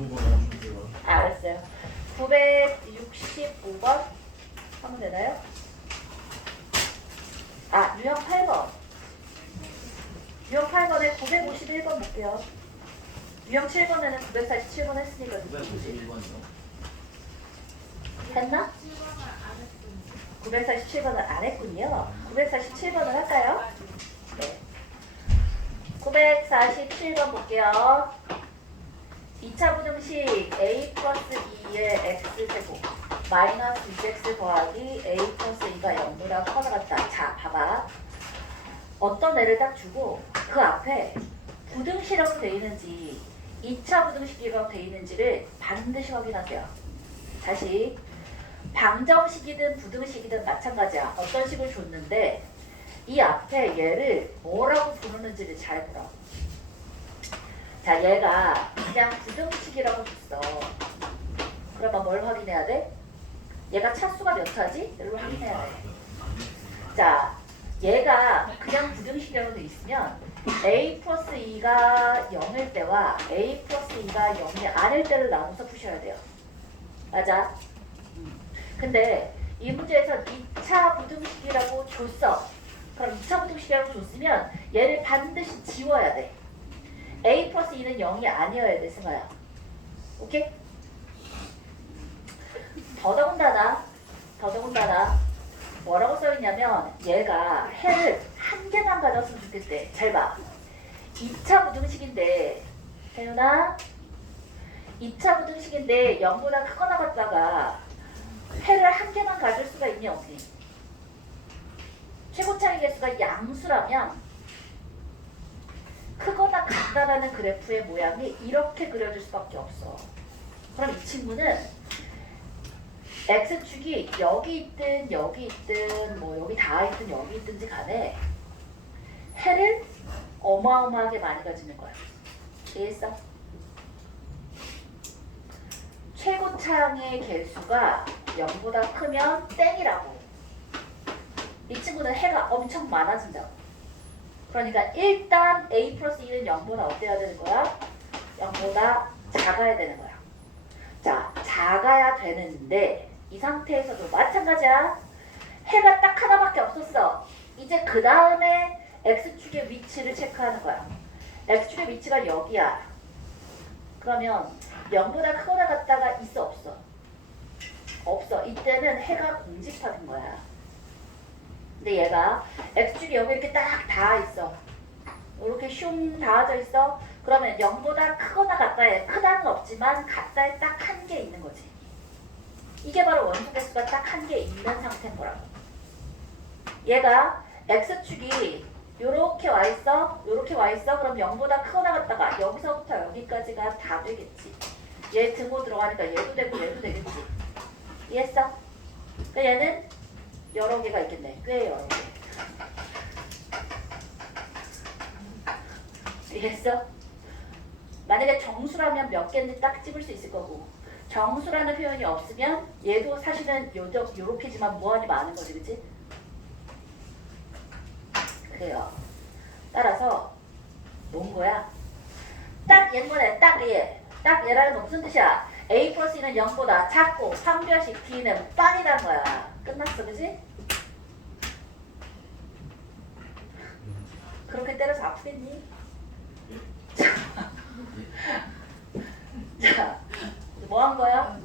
아무거나 주세요. 알았어요. 965번 하면 되나요? 아, 유형 8번. 유형 8번에 951번 볼게요. 유형 7번에는 947번 했으니까 951번이요. 했나? 947번을 안 했군요. 947번을 할까요? 네. 947번 볼게요. 2차 부등식 a 플러스 2의 x제곱 마이너스 2x 더하기 a 플러스 2가 0보다 커서 같다. 자, 봐봐. 어떤 애를 딱 주고 그 앞에 부등식이라고 돼 있는지 2차 부등식이라고 돼 있는지를 반드시 확인하세요. 다시 방정식이든 부등식이든 마찬가지야. 어떤 식을 줬는데 이 앞에 얘를 뭐라고 부르는지를 잘 보라고. 자, 얘가 그냥 부등식이라고 줬어. 그러면 뭘 확인해야 돼? 얘가 차수가 몇 차지? 이걸 확인해야 돼. 자, 얘가 그냥 부등식이라고 돼 있으면 a 플러스 2가 0일 때와 a 플러스 2가 0이 아닐 때를 나눠서 푸셔야 돼요. 맞아? 근데 이 문제에서 2차 부등식이라고 줬어. 그럼 2차 부등식이라고 줬으면 얘를 반드시 지워야 돼. a 플러스 2는 0이 아니어야 돼, 승아야. 오케이? 더더군다나 뭐라고 써있냐면 얘가 해를 한 개만 가졌으면 좋겠대. 잘 봐. 2차 부등식인데 태윤아 2차 부등식인데 0보다 크거나 같다가 해를 한 개만 가질 수가 있니 없니? 최고차이 개수가 양수라면 크거나 같다라는 그래프의 모양이 이렇게 그려질 수밖에 없어. 그럼 이 친구는 x축이 여기 있든 여기 있든 뭐 여기 다 있든 여기 있든지 간에 해를 어마어마하게 많이 가지는 거야. 이해했어? 최고차항의 개수가 0보다 크면 땡이라고. 이 친구는 해가 엄청 많아진다고. 그러니까 일단 a 플러스 2는 0보다 어때야 되는 거야? 0보다 작아야 되는 거야. 자, 작아야 되는데 이 상태에서도 마찬가지야. 해가 딱 하나밖에 없었어. 이제 그 다음에 x축의 위치를 체크하는 거야. x축의 위치가 여기야. 그러면 0보다 크거나 같다가 있어 없어? 없어. 이때는 해가 공집하는 거야. 근데 얘가 x축이 여기 이렇게 딱 닿아 있어. 이렇게 슝 닿아져 있어. 그러면 0보다 크거나 같다에 크다는 없지만 같다에 딱 한 개 있는 거지. 이게 바로 원소 개수가 딱 한 개 있는 상태인 거라고. 얘가 x축이 요렇게 와 있어. 요렇게 와 있어. 그럼 0보다 크거나 같다가 여기서부터 여기까지가 다 되겠지. 얘 등호 들어가니까 얘도 되고 얘도 되겠지. 이해했어? 그러니까 얘는 여러 개가 있겠네. 꽤 여러 개. 이해했어? 만약에 정수라면 몇 개인지 딱 집을 수 있을 거고 정수라는 표현이 없으면 얘도 사실은 요렇게지만 무한히 많은 거지. 그치? 그래요. 따라서 뭔 거야? 딱 얘는 딱 얘. 딱 얘라는 건 무슨 뜻이야? a 플러스 2는 0보다 작고 판별식 d는 빵이라는 거야. 끝났어. 그지? 그렇게 때려서 아프겠니? 자, 뭐 한 거야?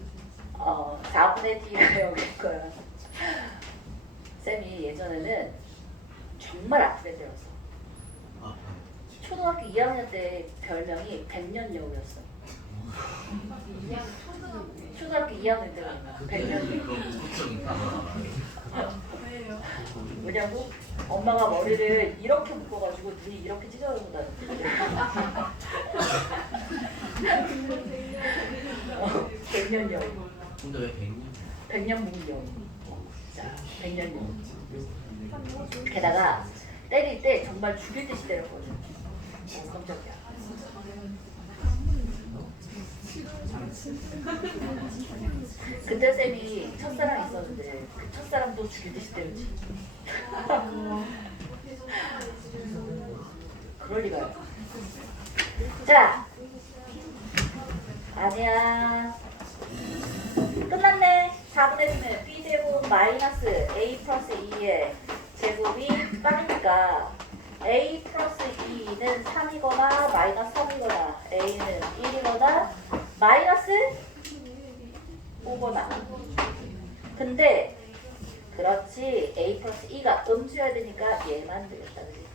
4분의 d가 여기일 거야. 쌤이 예전에는 정말 아프게 때렸어. 초등학교 2학년 때 별명이 백년여우였어. 초등학교 2학년 때 백년여우. 왜냐고? 엄마가 머리를 이렇게 묶어가지고 눈이 이렇게 찢어진다는데. 백년여우. 근데 왜 100년? 백년묵여우. 자, 백년여우. 게다가 때릴 때 정말 죽일 듯이 때렸거든. 깜짝이야. 그때 쌤이 첫사랑 있었는데 그 첫사랑도 죽일 듯이 때렸지. 그럴 리가요. 자, 아니야. 끝났네. 4분의 1은 b제곱 마이너스 a 플러스 2의 제곱이 빵이니까 a 플러스 2는 3이거나 마이너스 3이거나 a는 1이거나 마이너스 5거나. 근데 그렇지 a 플러스 2가 음수여야 되니까 얘만 되겠다. 그지?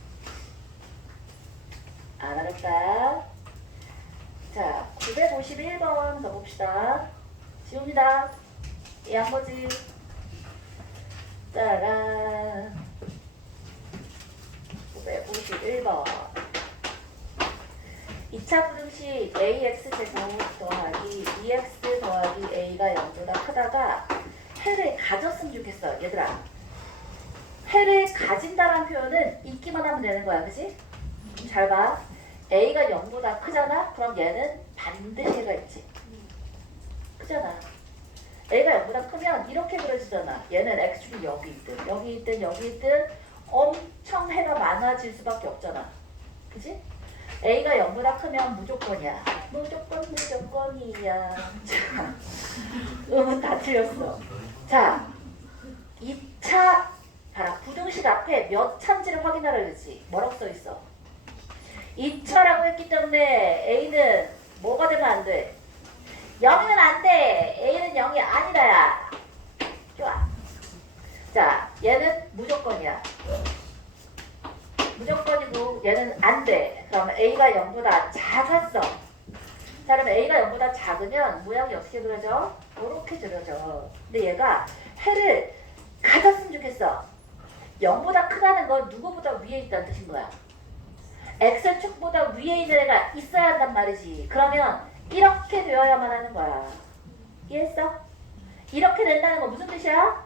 안 어렵다. 자, 951번 가봅시다. 지웁니다. 이 한 거지. 짜란. 951번. 2차 부등식 ax제곱 더하기 2x 더하기 a가 0보다 크다가 해를 가졌으면 좋겠어. 얘들아. 해를 가진다라는 표현은 있기만 하면 되는 거야. 그치? 잘 봐. a가 0보다 크잖아? 그럼 얘는 반드시 해가 있지. 크잖아. a가 0보다 크면 이렇게 그려지잖아. 얘는 x축이 여기 있든 여기 있든 여기 있든 엄청 해가 많아질 수밖에 없잖아. 그치? a가 0보다 크면 무조건이야. 무조건이야. 자, 음은 다 틀렸어. 자, 2차 봐라. 부등식 앞에 몇 차인지를 확인하라 그러지. 뭐라고 써있어? 2차라고 했기 때문에 a는 뭐가 되면 안 돼? 0이면 안 돼. a는 0이 아니다야. 좋아. 자, 얘는 무조건이야. 무조건이고 얘는 안 돼. 그럼 a가 0보다 작았어. 자, 그럼 a가 0보다 작으면 모양이 어떻게 그려져? 이렇게 그려져. 근데 얘가 해를 가졌으면 좋겠어. 0보다 크다는 건 누구보다 위에 있다는 뜻인 거야. x축보다 위에 있는 애가 있어야 한단 말이지. 그러면 이렇게 되어야만 하는 거야. 이해했어? 이렇게 된다는 건 무슨 뜻이야?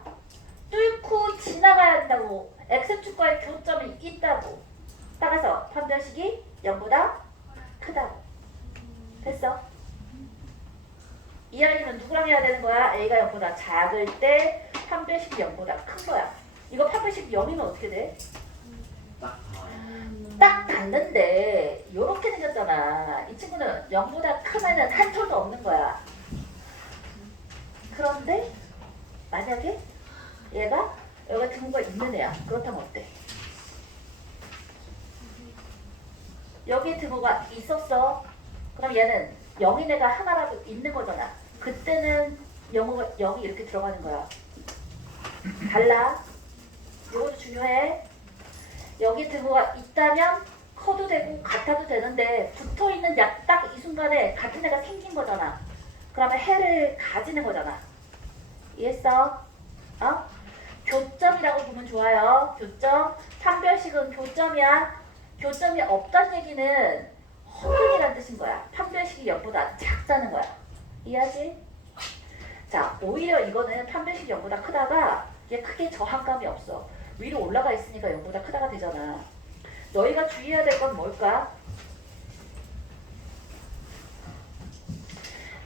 뚫고 지나가야 한다고. x축과의 교점이 있다고. 따라서 판별식이 0보다 크다고. 됐어? 이 아이는 누구랑 해야 되는 거야? a가 0보다 작을 때 판별식이 0보다 큰 거야. 이거 판별식 0이면 어떻게 돼? 딱 닿는데 요렇게 생겼잖아. 이 친구는 0보다 크면은 한 톨도 없는 거야. 그런데 만약에 얘가 여기 등호가 있는 애야. 그렇다면 어때? 여기 등호가 있었어. 그럼 얘는 0인 애가 하나라도 있는 거잖아. 그때는 0이 이렇게 들어가는 거야. 달라. 이것도 중요해. 여기 등호가 있다면 커도 되고 같아도 되는데 붙어있는 약 딱 이 순간에 같은 애가 생긴 거잖아. 그러면 해를 가지는 거잖아. 이해했어? 어? 교점이라고 보면 좋아요. 교점. 판별식은 교점이야. 교점이 없다는 얘기는 허근이라는 뜻인 거야. 판별식이 0보다 작다는 거야. 이해하지? 자, 오히려 이거는 판별식이 0보다 크다가 얘 크게 저항감이 없어. 위로 올라가 있으니까 0보다 크다가 되잖아. 너희가 주의해야 될 건 뭘까?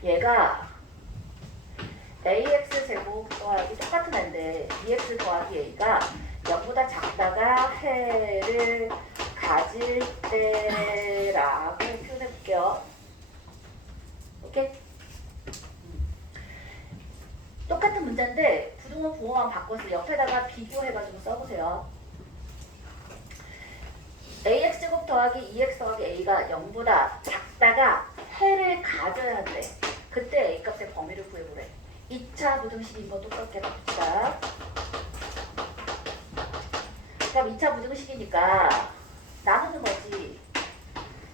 얘가 ax제곱 더하기 똑같은 애인데 2x 더하기 a가 0보다 작다가 해를 가질 때라고 표현해 볼게요. 오케이? 똑같은 문제인데 부등호 부호만 바꿔서 옆에다가 비교해가지고 써보세요. ax제곱 더하기 2x 더하기 a가 0보다 작다가 해를 가져야 한대. 그때 a 값의 범위를 구해보래. 2차 부등식인 거 똑같게 봅시다. 그럼 2차 부등식이니까 나누는 거지.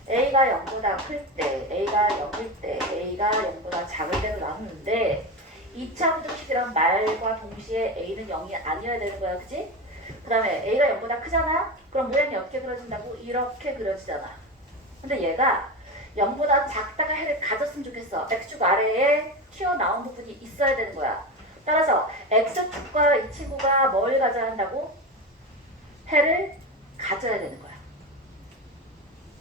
a가 0보다 클 때, a가 0일 때, a가 0보다 작을 때로 나누는데 2차 부등식이란 말과 동시에 a는 0이 아니어야 되는 거야. 그치? 그 다음에 a가 0보다 크잖아? 그럼 모양이 어떻게 그려진다고? 이렇게 그려지잖아. 근데 얘가 0보다 작다가 해를 가졌으면 좋겠어. x축 아래에 튀어나온 부분이 있어야 되는 거야. 따라서 x축과 이 친구가 뭘 가져야 한다고? 해를 가져야 되는 거야.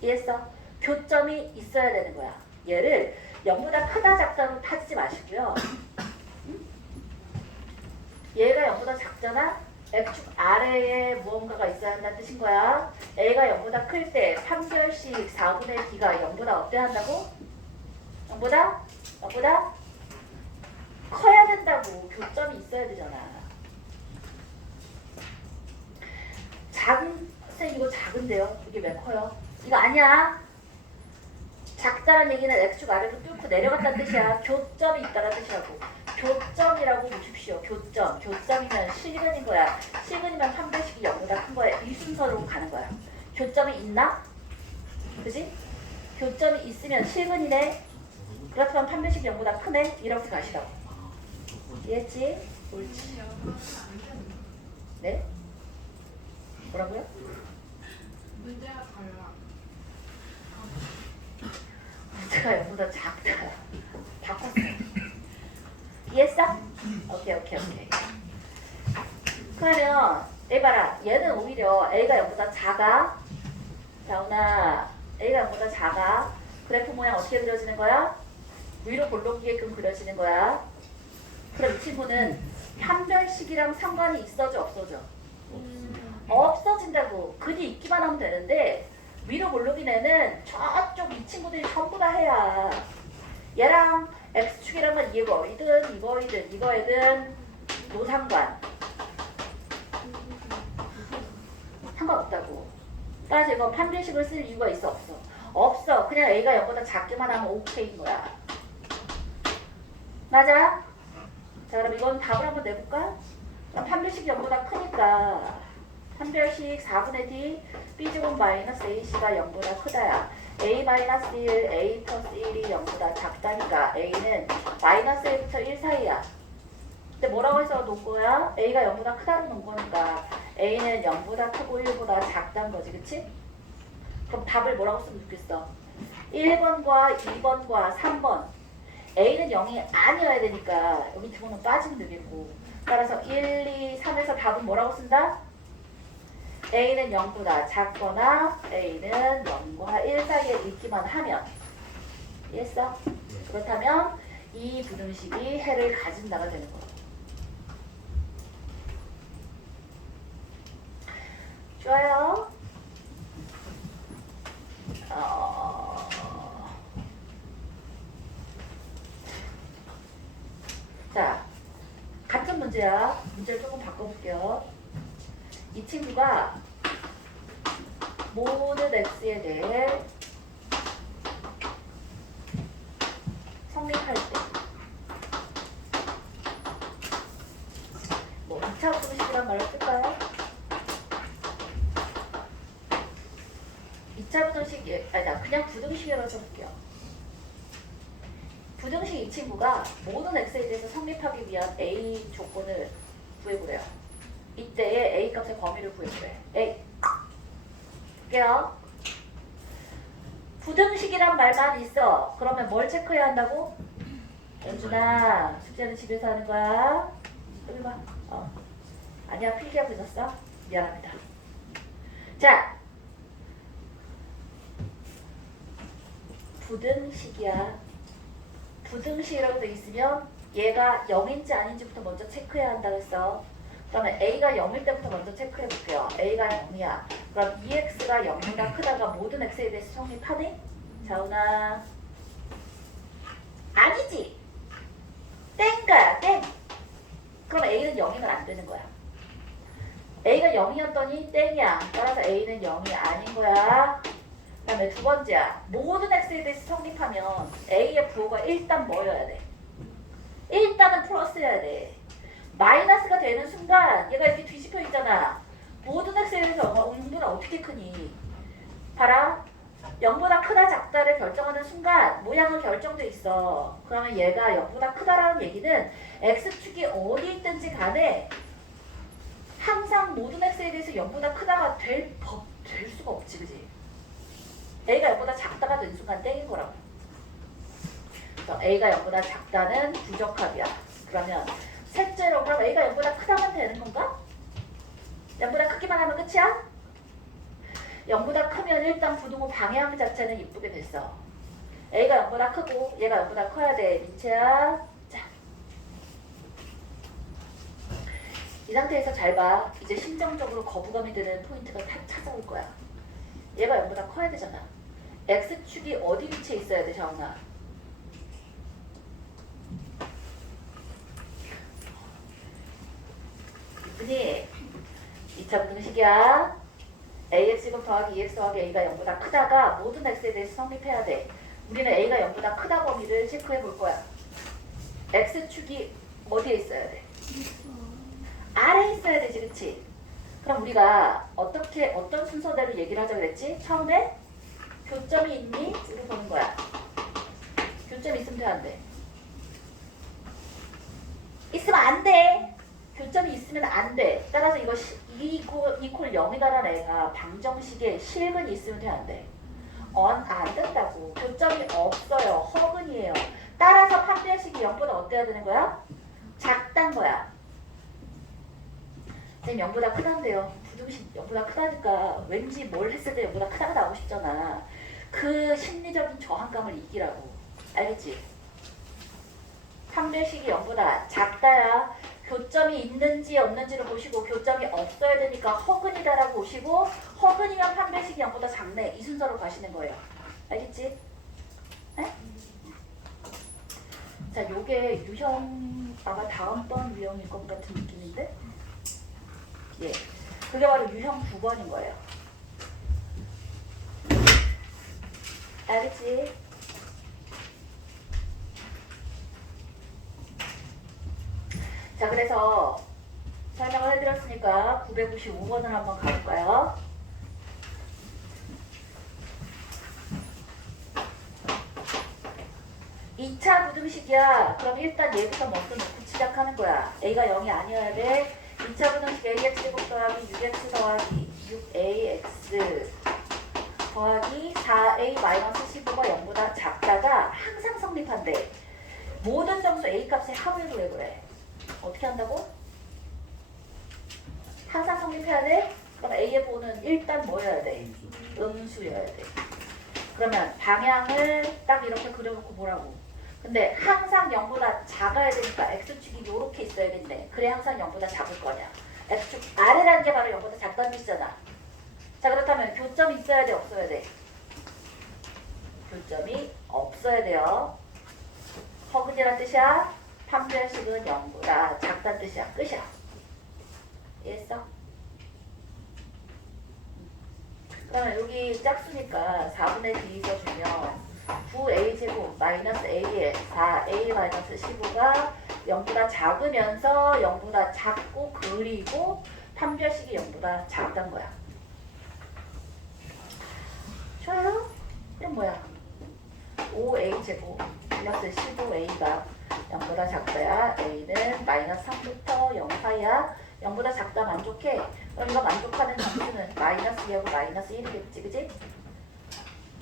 이해했어? 교점이 있어야 되는 거야. 얘를 0보다 크다 작다로 타지 마시고요. 얘가 0보다 작잖아? x축 아래에 무언가가 있어야 한다는 뜻인 거야. a가 0보다 클 때 판별식 4분의 b가 0보다 어때야 한다고? 0보다 0보다 커야 된다고. 교점이 있어야 되잖아. 작은, 선생님 이거 작은데요? 이게 왜 커요? 이거 아니야. 작다는 얘기는 x축 아래로 뚫고 내려갔다는 뜻이야. 교점이 있다는 뜻이라고. 교점이라고 보십시오. 교점. 교점이면 실근인 거야. 실근이면 판별식이 0보다 큰 거야. 이 순서로 가는 거야. 교점이 있나? 그지? 교점이 있으면 실근이네. 그렇다면 판별식이 0보다 크네. 이렇게 가시라고. 이해했지? 옳지. 네? 뭐라고요? 문제가 달라. 문제가 0보다 작다. 바꿨어. 이해했어? 오케이. 그러면 얘 봐라. 얘는 오히려 A가 0보다 작아. 자훈아, A가 0보다 작아. 그래프 모양 어떻게 그려지는 거야? 위로 볼록이게끔 그려지는 거야. 그럼 이 친구는 판별식이랑 상관이 있어져 없어져? 없어진다고. 근이 있기만 하면 되는데 위로 볼록인 애는 저쪽 이 친구들이 전부 다 해야. 얘랑 X축이란 건 이거이든 이거이든 노상관. 상관없다고. 따라서 이건 판별식을 쓸 이유가 있어 없어? 없어. 그냥 A가 0보다 작기만 하면 오케이인 거야. 맞아? 자, 그럼 이건 답을 한번 내볼까? 그럼 판별식이 0보다 크니까 판별식 4분의 D B제곱 마이너스 AC가 0보다 크다야. A 마이너스 1, A 플러스 1이 0보다 작다니까 A는 마이너스 1부터 1 사이야. 근데 뭐라고 해서 놓은 거야? A가 0보다 크다고 놓은 거니까 A는 0보다 크고 1보다 작다는 거지, 그치? 그럼 답을 뭐라고 쓰면 좋겠어? 1번과 2번과 3번 A는 0이 아니어야 되니까 여기 두 번은 빠지면 되겠고, 따라서 1, 2, 3에서 답은 뭐라고 쓴다? A는 0보다 작거나 A는 0과 1 사이에 있기만 하면. 이해했어? 그렇다면 이 부등식이 해를 가진다가 되는 거야. 좋아요. 자, 같은 문제야. 문제를 조금 바꿔볼게요. 이 친구가 모든 x에 대해 성립할 때 뭐 2차 부등식이란 말을 쓸까요? 2차 부등식, 아니다, 그냥 부등식이라고 써볼게요. 부등식 이 친구가 모든 x에 대해서 성립하기 위한 a 조건을 구해보래요. 이때의 a 값의 범위를 구해보래. A. 볼게요. 부등식이란 말만 있어. 그러면 뭘 체크해야 한다고? 연준아, 숙제는 집에서 하는 거야. 여기 봐. 아니야, 필기하고 있었어. 미안합니다. 자, 부등식이야. 부등식이라고 돼 있으면 얘가 0인지 아닌지부터 먼저 체크해야 한다고 했어. 그러면 A가 0일 때부터 먼저 체크해 볼게요. A가 0이야. 그럼 2x가 0보다 크다가 모든 x에 대해서 성립하네? 자훈아. 아니지. 땡가야, 땡. 그럼 A는 0이면 안 되는 거야. A가 0이었더니 땡이야. 따라서 A는 0이 아닌 거야. 그 다음에 두 번째야. 모든 x에 대해서 성립하면 A의 부호가 일단 뭐여야 돼? 일단은 플러스여야 돼. 마이너스가 되는 순간 얘가 이렇게 뒤집혀 있잖아. 모든 x에 대해서 0보다 어떻게 크니? 봐라. 0보다 크다 작다를 결정하는 순간 모양은 결정돼 있어. 그러면 얘가 0보다 크다라는 얘기는 x축이 어디 있든지 간에 항상 모든 x에 대해서 0보다 크다가 될 수가 없지, 그지? A가 0보다 작다가 된 순간 땡인 거라고. 그래서 A가 0보다 작다는 부적합이야. 그러면 셋째로 그럼 A가 0보다 크다면 되는 건가? 0보다 크기만 하면 끝이야? 0보다 크면 일단 부등호 방향 자체는 이쁘게 됐어. A가 0보다 크고 얘가 0보다 커야 돼. 민채야. 자, 이 상태에서 잘 봐. 이제 심정적으로 거부감이 드는 포인트가 다 찾아올 거야. 얘가 0보다 커야 되잖아. X축이 어디 위치에 있어야 돼, 자훈아? 그니 2차 부등식이야. ax 더하기 2x 더하기 a가 0보다 크다가 모든 x에 대해서 성립해야 돼. 우리는 a가 0보다 크다 범위를 체크해 볼 거야. x축이 어디에 있어야 돼? 아래에 있어야 되지, 그치? 그럼 우리가 어떤 순서대로 얘기를 하자 그랬지? 처음에 교점이 있니? 우리 보는 거야. 교점이 있으면 돼, 안 돼? 있으면 안 돼. 교점이 있으면 안 돼. 따라서 이거 이퀄 0이다라는 애가 방정식에 실근이 있으면 돼, 안 돼? 안 된다고. 교점이 없어요. 허근이에요. 따라서 판별식이 0보다 어때야 되는 거야? 작단 거야. 선생님 0보다 크단데요. 부등식 0보다 크다니까 왠지 뭘 했을 때 0보다 크다가 나오고 싶잖아. 그 심리적인 저항감을 이기라고. 알겠지? 판별식이 0보다 작다야. 교점이 있는지 없는지를 보시고 교점이 없어야 되니까 허근이다라고 보시고 허근이면 판별식이 0보다 작네. 이 순서로 가시는 거예요. 알겠지? 네? 자, 요게 유형 아마 다음번 유형일 것 같은 느낌인데? 예. 그게 바로 유형 9번인 거예요. 알겠지? 자, 그래서 설명을 해드렸으니까 995번을 한번 가볼까요? 이 2차 부등식이야. 그럼 일단 얘부터 먼저 놓고 시작하는 거야. a가 0이 아니어야 돼. 2차 부등식 ax 더하기 6x 더하기 6ax 더하기 4a-15가 0보다 작다가 항상 성립한대. 모든 점수 a 값의 합을 구해 그래. 어떻게 한다고? 항상 성립해야 돼? 그럼 a의 보는 일단 뭐여야 돼? 음수여야 돼. 그러면 방향을 딱 이렇게 그려놓고 보라고. 근데 항상 0보다 작아야 되니까 x축이 이렇게 있어야겠네. 그래 항상 0보다 작을 거냐. x축 아래라는 게 바로 0보다 작다는 뜻이잖아. 자, 그렇다면 교점이 있어야 돼, 없어야 돼? 교점이 없어야 돼요. 허근이란 뜻이야. 판별식은 0보다 작다는 뜻이야. 끝이야. 이해했어? 그러면 여기 짝수니까 4분의 d 써주면 9a제곱 마이너스 a의 4a 마이너스 15가 0보다 작으면서 0보다 작고 그리고 판별식이 0보다 작단 거야. 좋아요? 그럼 뭐야? 5a제곱 플러스 15a가 0보다 작다야. a는 마이너스 3부터 0 사이야. 0보다 작다 만족해. 그럼 이거 만족하는 점수는 마이너스 2하고 마이너스 1이겠지, 그지?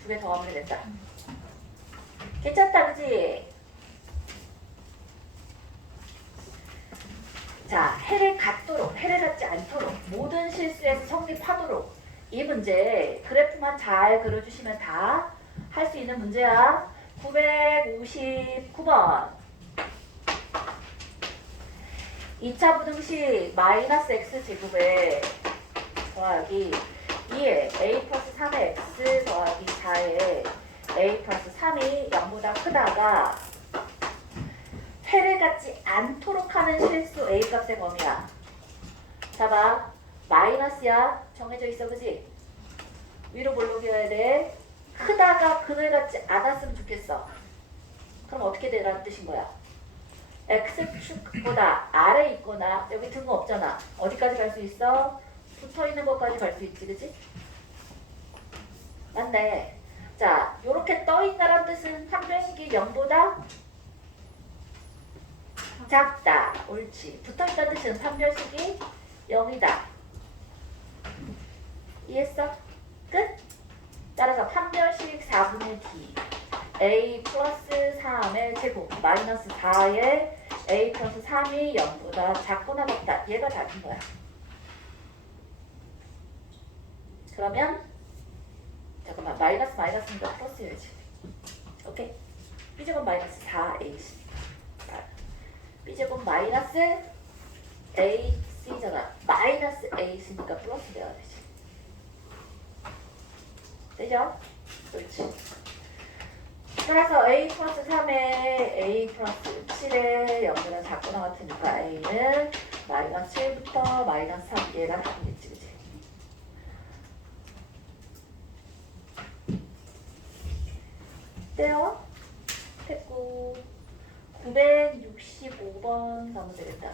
두 개 더하면 되겠다. 괜찮다, 그지? 자, 해를 갖도록, 해를 갖지 않도록, 모든 실수에서 성립하도록. 이 문제 그래프만 잘 그려주시면 다 할 수 있는 문제야. 959번. 2차 부등식 마이너스 x제곱에 더하기 2에 a 플러스 3의 x 더하기 4에 a 플러스 3이 0보다 크다가 해를 갖지 않도록 하는 실수 a 값의 범위야. 봐봐. 마이너스야. 정해져 있어, 그지? 위로 뭘로 그려야 돼? 크다가 근을 갖지 않았으면 좋겠어. 그럼 어떻게 되라는 뜻인 거야? x축보다 아래 있거나 여기 등 없잖아. 어디까지 갈 수 있어? 붙어있는 것까지 갈 수 있지, 그치? 맞네. 자, 요렇게 떠있다란 뜻은 판별식이 0보다 작다. 옳지. 붙어있다는 뜻은 판별식이 0이다. 이해했어? 끝? 따라서 판별식 4분의 d a 플러스 3의 제곱 마이너스 4의 a 플러스 3이 0보다 작거나 같다. 얘가 답인 거야. 그러면 잠깐만, 마이너스 마이너스니까 플러스여야지. 오케이? b제곱 마이너스 4ac b제곱 마이너스 ac잖아. 마이너스 ac니까 플러스 되어야 되지. 되죠? 그렇지. 따라서 a 플러스 3에 a 플러스 7에 0보다 작거나 같으니까 a는 마이너스 7부터 마이너스 3 얘가 답이겠지, 그치? 떼요. 됐고 965번 가면 되겠다.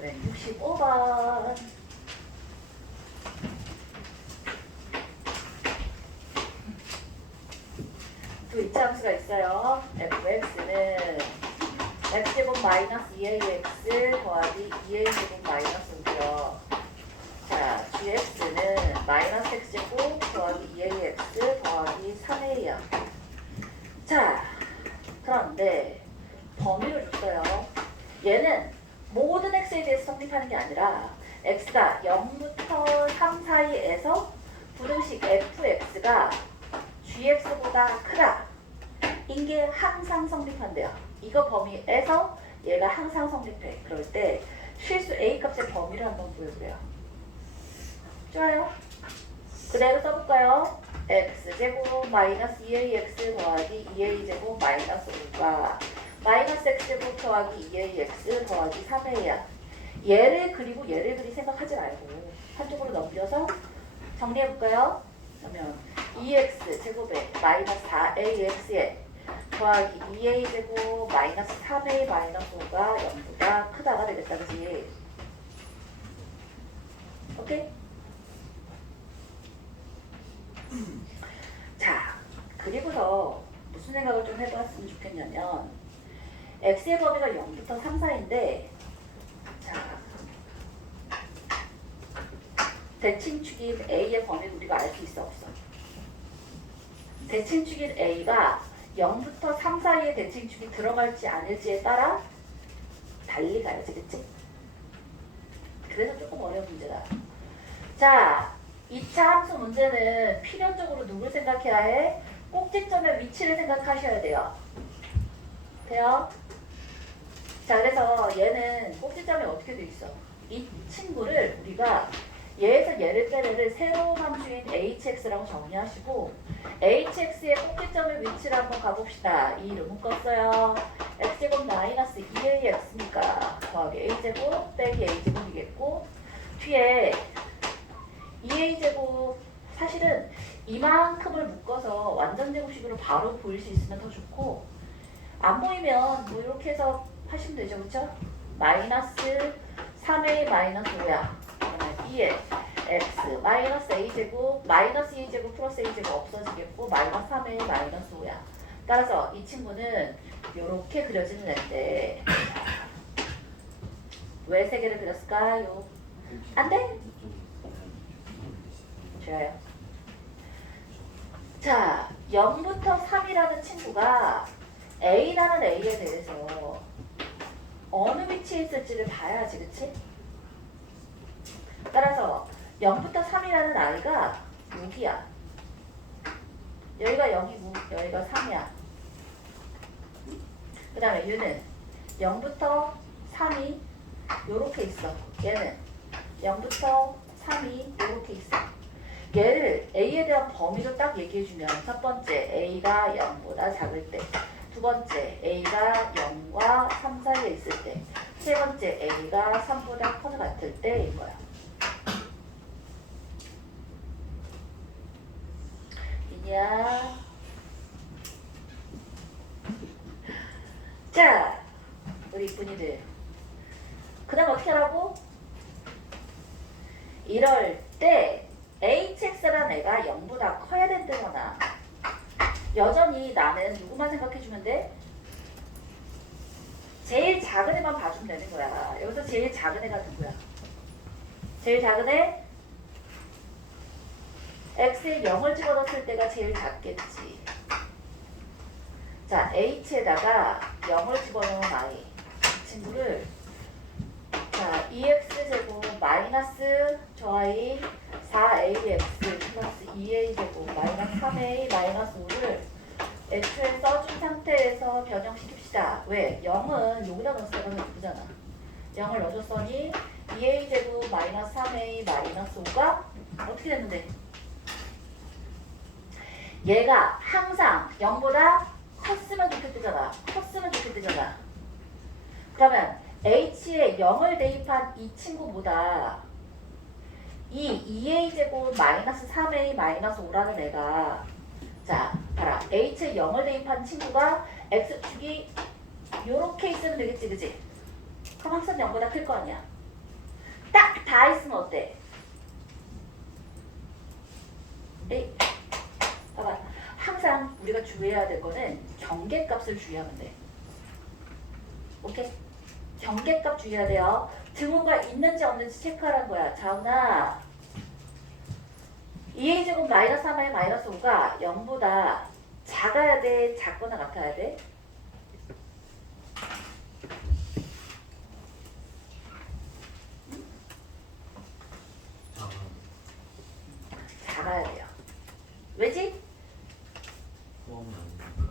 네, 65번. 두 이차함수가 있어요. fx는 x제곱 마이너스 2ax 더하기 2a제곱 마이너스 5고요. 자, gx는 마이너스 x제곱 더하기 2ax 더하기 3a야. 자, 그런데 범위를 줬어요. 얘는 모든 x에 대해서 성립하는 게 아니라 x가 0부터 3 사이에서 부등식 fx가 gx보다 크다. 이게 항상 성립한대요. 이거 범위에서 얘가 항상 성립해. 그럴 때 실수 a 값의 범위를 한번 구해보래요. 좋아요. 그대로 써볼까요? x제곱 마이너스 2ax 더하기 2a제곱 마이너스 5가 마이너스 x제곱 더하기 2ax 더하기 3a야. 얘를 그리고 얘를 그리 생각하지 말고 한쪽으로 넘겨서 정리해볼까요? 그러면 2x 제곱에 마이너스 4ax에 더하기 2a제곱 마이너스 3a 마이너스 5가 0보다 크다가 되겠다. 그치? 오케이? 자, 그리고서 무슨 생각을 좀 해봤으면 좋겠냐면 x의 범위가 0부터 3 사이인데 자, 대칭축인 a의 범위를 우리가 알 수 있어 없어? 대칭축인 a가 0부터 3 사이에 대칭축이 들어갈지 아닐지에 따라 달리 가야지, 그치? 그래서 조금 어려운 문제다. 자, 2차 함수 문제는 필연적으로 누굴 생각해야 해? 꼭지점의 위치를 생각하셔야 돼요. 돼요? 자, 그래서 얘는 꼭지점이 어떻게 돼 있어? 이 친구를 우리가 얘에서 얘를 빼내를 새로운 함수인 hx라고 정리하시고 hx의 꼭지점의 위치를 한번 가봅시다. 이 이름은 껐어요. x제곱 마이너스 2ax니까 더하기 a제곱 빼기 a제곱이겠고 뒤에 2a제곱 사실은 이만큼을 묶어서 완전 제곱식으로 바로 보일 수 있으면 더 좋고 안 보이면 뭐 이렇게 해서 하시면 되죠. 그쵸? 마이너스 3a 마이너스 5야. 그러면 2에 x 마이너스 a제곱 마이너스 2제곱 플러스 a제곱 없어지겠고 마이너스 3a 마이너스 5야. 따라서 이 친구는 이렇게 그려지는 애인데 왜 3개를 그렸을까요? 안 돼? 좋아요. 자, 0부터 3이라는 친구가 A라는 A에 대해서 어느 위치에 있을지를 봐야지, 그치? 따라서 0부터 3이라는 아이가 여기야. 여기가 0이고 여기가 3이야. 그 다음에 얘는 0부터 3이 요렇게 있어. 얘는 0부터 3이 요렇게 있어. 얘를 A에 대한 범위로 딱 얘기해주면 첫 번째 A가 0보다 작을 때, 두 번째 A가 0과 3 사이에 있을 때, 세 번째 A가 3보다 커서 같을 때인 거야. 이냐? 자, 우리 이쁜이들. 그 다음 어떻게 하라고? 이럴 때 hx라는 애가 0보다 커야 된다거나 여전히 나는 누구만 생각해주면 돼? 제일 작은 애만 봐주면 되는 거야. 여기서 제일 작은 애가 누구야? 제일 작은 애? x에 0을 집어넣었을 때가 제일 작겠지. 자, h에다가 0을 집어넣은 i 이 친구를 자, 2x제곱 마이너스 저 i 4ax 플러스 2a제곱 마이너스 3a 마이너스 5를 애초에 써준 상태에서 변형시킵시다. 왜? 0은 여기다 넣었을 때가 더 예쁘잖아. 0을 넣어줬더니 2a제곱 마이너스 3a 마이너스 5가 어떻게 됐는데? 얘가 항상 0보다 컸으면 좋게 뜨잖아. 컸으면 좋게 뜨잖아. 그러면 h에 0을 대입한 이 친구보다 이 2a 제곱 마이너스 3a 마이너스 5라는 애가 자 봐라 h에 0을 대입한 친구가 x축이 요렇게 있으면 되겠지 그지? 그럼 항상 0보다 클 거 아니야. 딱 다 있으면 어때? 에이 봐봐 항상 우리가 주의해야 될 거는 경계값을 주의하면 돼. 오케이? 경계값 주의해야 돼요. 등호가 있는지 없는지 체크하라는 거야. 자은아 2a제곱 마이너스 3의 마이너스 5가 0보다 작아야 돼? 작거나 같아야 돼? 작아야 돼요. 왜지? 포함이 안 되는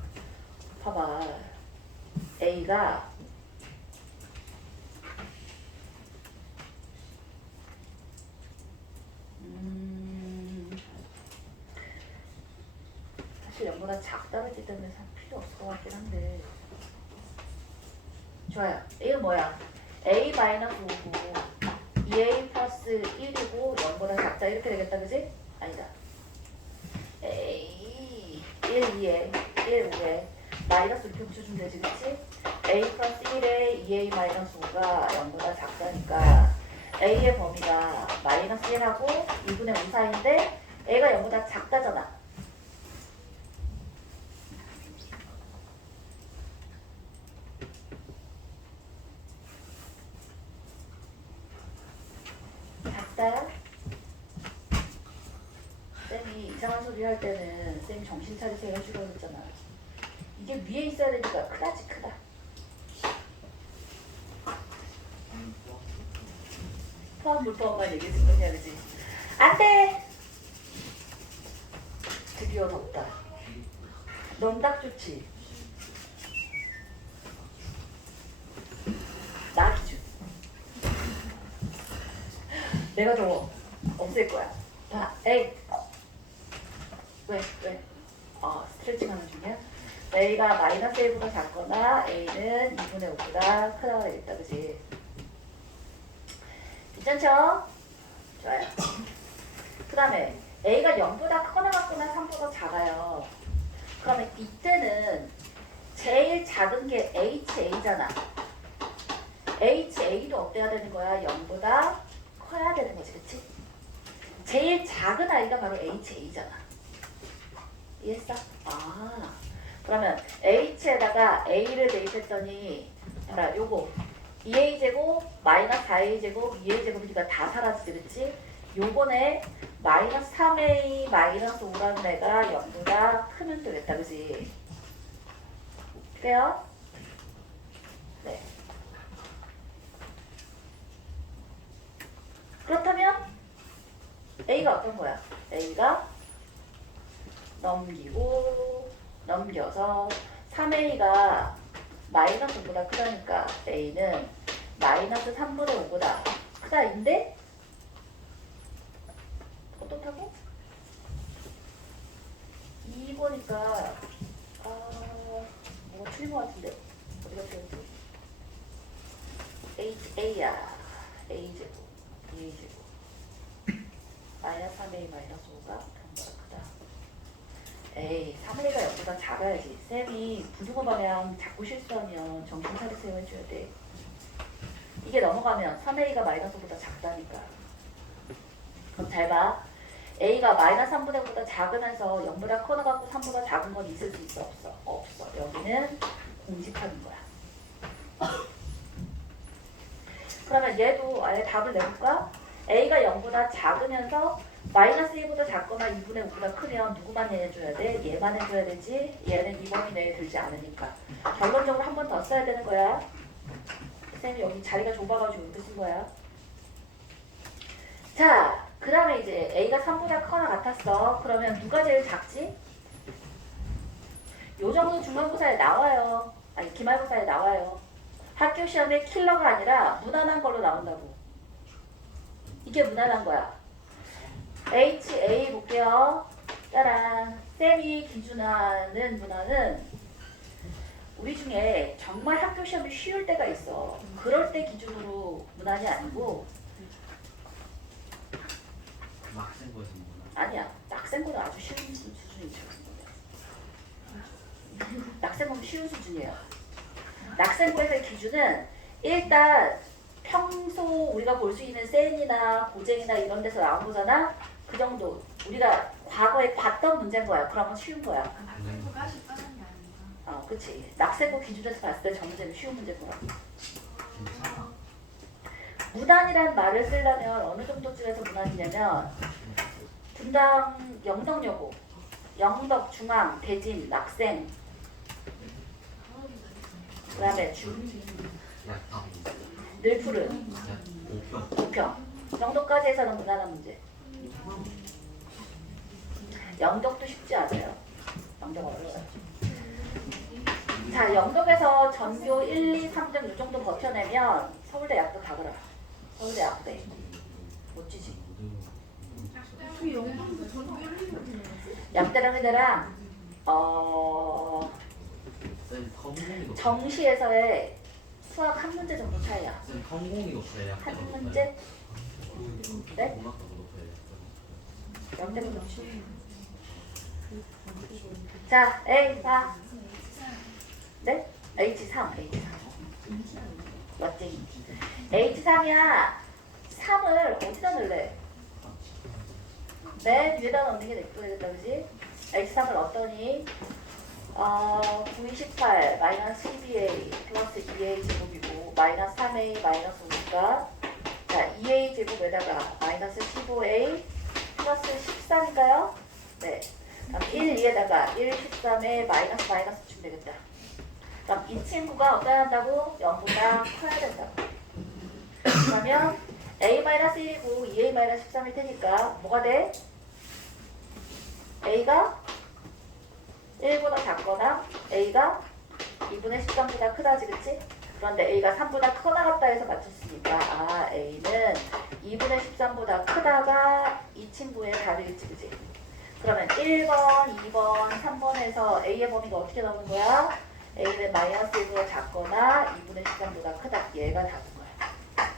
봐봐 a가 사실 0보다 작다는 기 때문에 필요 없을 것 같긴 한데 좋아요. a는 뭐야? a 마이너스 5고 2a 플러스 1이고 0보다 작다 이렇게 되겠다 그지? 아니다. a 1, 2에 1, 5에 마이너스 이렇게 붙여주면 되지 그치? a 플러스 1에 2a 마이너스 5가 0보다 작다니까 a의 범위가 마이너스 1하고 2분의 5 사이인데 a가 0보다 작다잖아. 작다? 쌤이 이상한 소리 할 때는 쌤이 정신 차리세요 해주라고 했잖아. 이게 위에 있어야 되니까 크다지 크다. 포함 불포함만 얘기해준 거냐 그지? 안돼! 드디어 덥다. 넌 딱 좋지? 나 기준. 내가 더워. 없앨 거야. 자, 에이. 왜? 스트레칭 하는 중이야? a가 마이너스 1보다 작거나 a는 2분의 5보다 크다고 되겠다. 그치? 괜찮죠? 좋아요. 그 다음에 a가 0보다 크거나 같거나 3보다 작아요. 그러면 이때는 제일 작은 게 HA잖아. HA도 어때야 되는 거야? 0보다 커야 되는 거지. 그치? 제일 작은 아이가 바로 HA잖아. 이해했어? 아, 그러면 H에다가 A를 대입했더니 봐라 요거 2A제곱 마이너스 4A제곱 2A제곱이니까 다 사라지지 그치? 요번에 마이너스 3A 마이너스 5라는 애가 0보다 크면 되겠다 그치? 그래요? 네. 그렇다면 A가 어떤 거야? A가 넘겨서 3A가 마이너스 5보다 크다니까 A는 마이너스 3분의 5보다 크다인데 어떻다고? 2번이니까 뭐가 틀린 것 같은데 어디가 틀렸지? HA야 A제곱 2A제곱 마이너스 3A 마이너스 5가 0보다 크다. 에이 3A가 0보다 작아야지. 쌤이 부등호 방향 자꾸 실수하면 정신 차리세요 해줘야 돼. 이게 넘어가면 3A가 마이너스 5보다 작다니까. 그럼 잘 봐. A가 마이너스 3분의 5보다 작으면서 0보다 커나갖고 3보다 작은 건 있을 수 있어? 없어? 없어. 여기는 공식하는 거야. 그러면 얘도 아예 답을 내볼까? A가 0보다 작으면서 마이너스 1보다 작거나 2분의 5보다 크면 누구만 해줘야 돼? 얘만 해줘야 되지? 얘는 이 범위 내에 들지 않으니까. 결론적으로 한 번 더 써야 되는 거야. 쌤이 여기 자리가 좁아가지고 이렇게 쓴 거야. 자, 그 다음에 이제 A가 3보다 크거나 같았어. 그러면 누가 제일 작지? 요 정도 중간고사에 나와요. 아니 기말고사에 나와요. 학교 시험에 킬러가 아니라 무난한 걸로 나온다고. 이게 무난한 거야. HA 볼게요. 짜란. 쌤이 기준하는 문화는 우리 중에 정말 학교 시험이 쉬울 때가 있어. 그럴 때 기준으로 문항이 아니고 막생고에서 뭐나. 아니야. 낙생고는 아주 쉬운 수준이죠. 낙생고는 쉬운 수준이에요. 낙생고에서의 기준은 일단 평소 우리가 볼 수 있는 센이나 고쟁이나 이런 데서 나온 거잖아. 그 정도. 우리가 과거에 봤던 문제인 거야. 그러면 쉬운 거야. 낙생고가 쉽다는 게 아닌가? 그치. 낙생고 기준에서 봤을 때 저 문제는 쉬운 문제인 거야. 괜찮아. 무단이란 말을 쓰려면 어느 정도쯤에서 무단이냐면 분당 영덕여고, 영덕, 중앙, 대진, 낙생, 그 다음에 약탑. 늘푸른, 약 5평. 부평 정도까지 해서는 무난한 문제. 영덕도 쉽지 않아요. 영덕 어려워요. 자, 영덕에서 전교 1, 2, 3등 이 정도 버텨내면 서울대 약도 가거라. 서울대 약대. 멋지지? 그 영상도 전교를 약대랑 의대랑 쌤 컴공이 높아요. 정시에서의 수학 한 문제 정도 차이야. 쌤 컴공이 높아요. 한 문제? 네? 고맙다고 높아요. 영대가 좋지. 자, A4. 네? H3, H3. 멋쟁이. H3이야. 3을 어디다 넣을래? 맨 위에다 넣는 게 되겠다, 그지? H3을 어떠니? 928 마이너스 12a 플러스 2a 제곱이고 마이너스 3a 마이너스 5니까 자 2a 제곱에다가 마이너스 15a 플러스 13인가요? 네. 그럼 1, 2에다가 1, 13에 마이너스 마이너스 주면 되겠다. 그럼 이 친구가 어떠야 한다고? 0보다 커야 된다고. 그러면 a-1이고 2a-13일 테니까 뭐가 돼? a가 1보다 작거나 a가 2분의 13보다 크다지, 그치? 그런데 a가 3보다 커 나갔다 해서 맞췄으니까 a는 2분의 13보다 크다가 이 친구의 답이겠지, 그치? 그러면 1번, 2번, 3번에서 a의 범위가 어떻게 나오는 거야? a는 마이너스 1보다 작거나 2분의 13보다 크다. 얘가 답인 거야.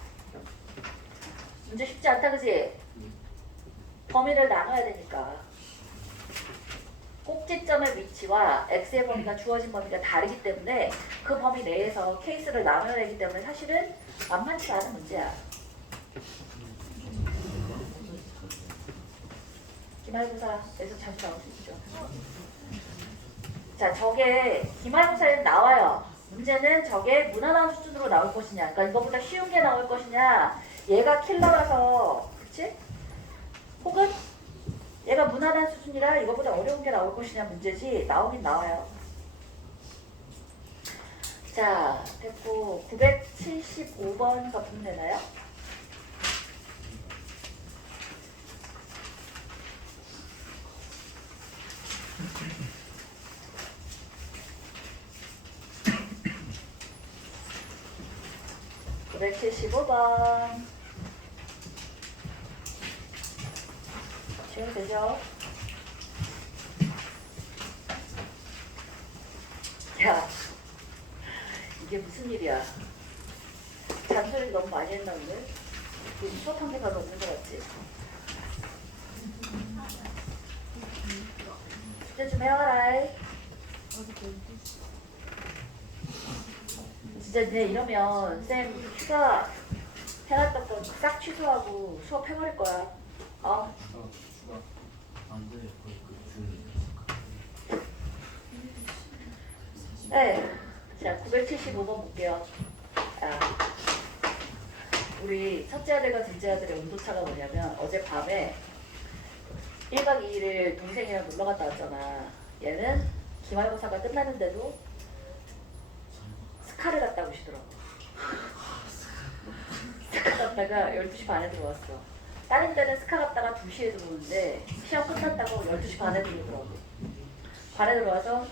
문제 쉽지 않다, 그치? 범위를 나눠야 되니까. 꼭지점의 위치와 x의 범위가 주어진 범위가 다르기 때문에 그 범위 내에서 케이스를 나눠야 되기 때문에 사실은 만만치 않은 문제야. 기말고사에서 자주 나올 수 있죠. 자, 저게 기말고사에 나와요. 문제는 저게 무난한 수준으로 나올 것이냐, 그러니까 이거보다 쉬운 게 나올 것이냐, 얘가 킬러라서, 그치? 혹은 얘가 무난한 수준이라 이거보다 어려운 게 나올 것이냐 문제지. 나오긴 나와요. 자, 됐고 975번 가보면 되나요? (975번) 지금 되죠? 야, 이게 무슨 일이야? 잔소리 너무 많이 했나 오늘? 요즘 수업한 게 별로 없는 것 같지? 숙제 좀 해와라. 진짜 내 이러면 쌤 휴가 해놨던 거 싹 취소하고 수업 해버릴 거야. 추가 안 돼요. 네. 자, 975번 볼게요. 우리 첫째 아들과 둘째 아들의 온도차가 뭐냐면 어젯밤에 1박 2일을 동생이랑 놀러 갔다 왔잖아. 얘는 기말고사가 끝나는데도 스카를 갔다 오시더라고. 스카 갔다가 12시 반에 들어왔어. 다른 데는 스카 갔다가 2시에 들어오는데 시험 끝났다고 12시 반에 들어오더라고. 반에 들어와서